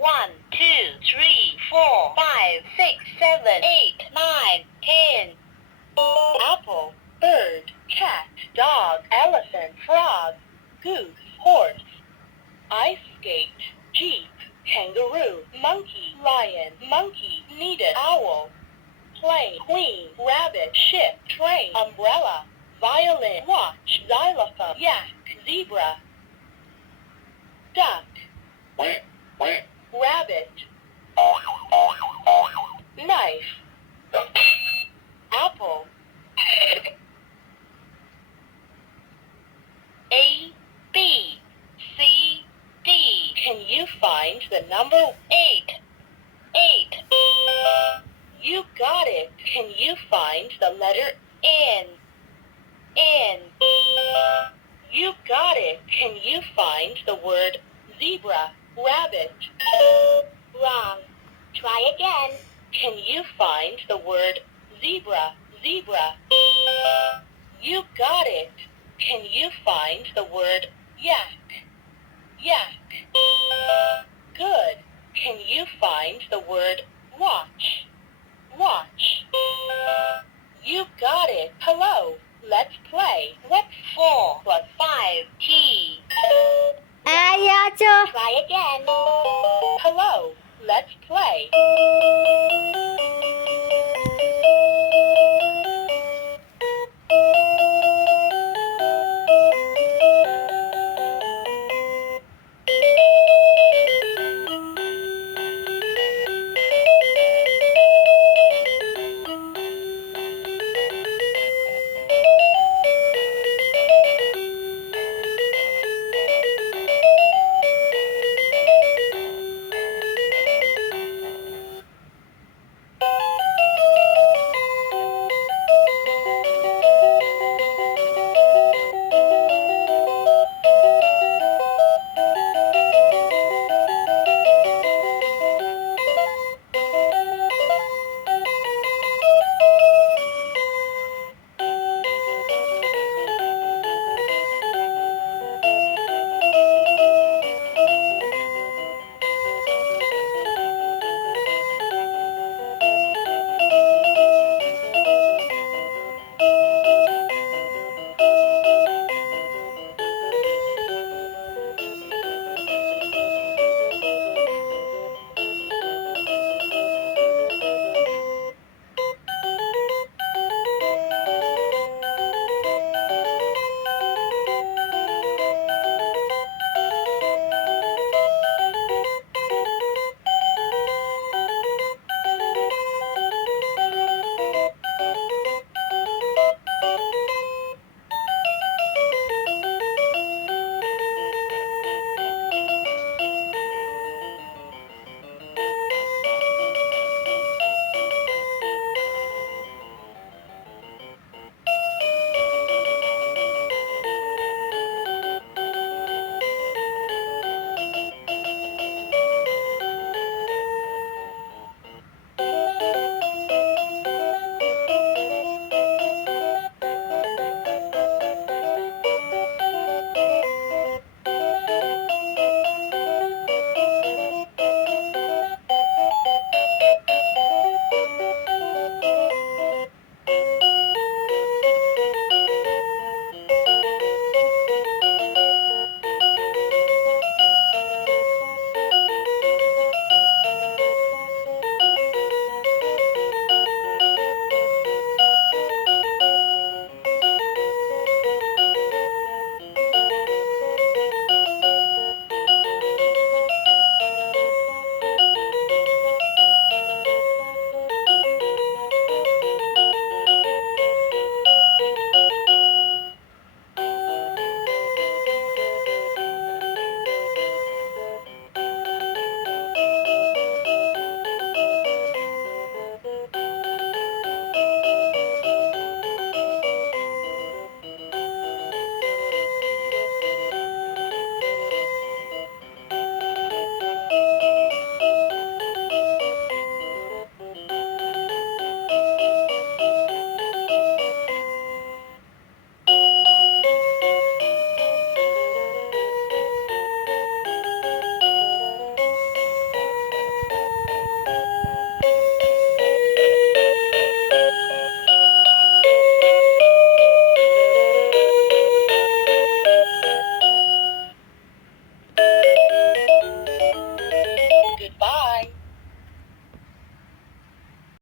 1, 2, 3, 4, 5, 6, 7, 8, 9, 10. Apple, bird, cat, dog, elephant, frog, goose, horse. Ice skate, jeep, kangaroo, monkey, lion, monkey, needed, owl. Plane, queen, rabbit, ship, train, umbrella, violin, watch, xylophone, yak, zebra. Duck, rabbit, knife, apple. A, B, C, D. Can you find the number 8? 8. You got it. Can you find the letter N? N. You got it. Can you find the word zebra, rabbit? Wrong. Try again. Can you find the word zebra, zebra? You got it. Can you find the word yak, yak? Good. Can you find the word watch, watch? You got it. Hello. Let's play. What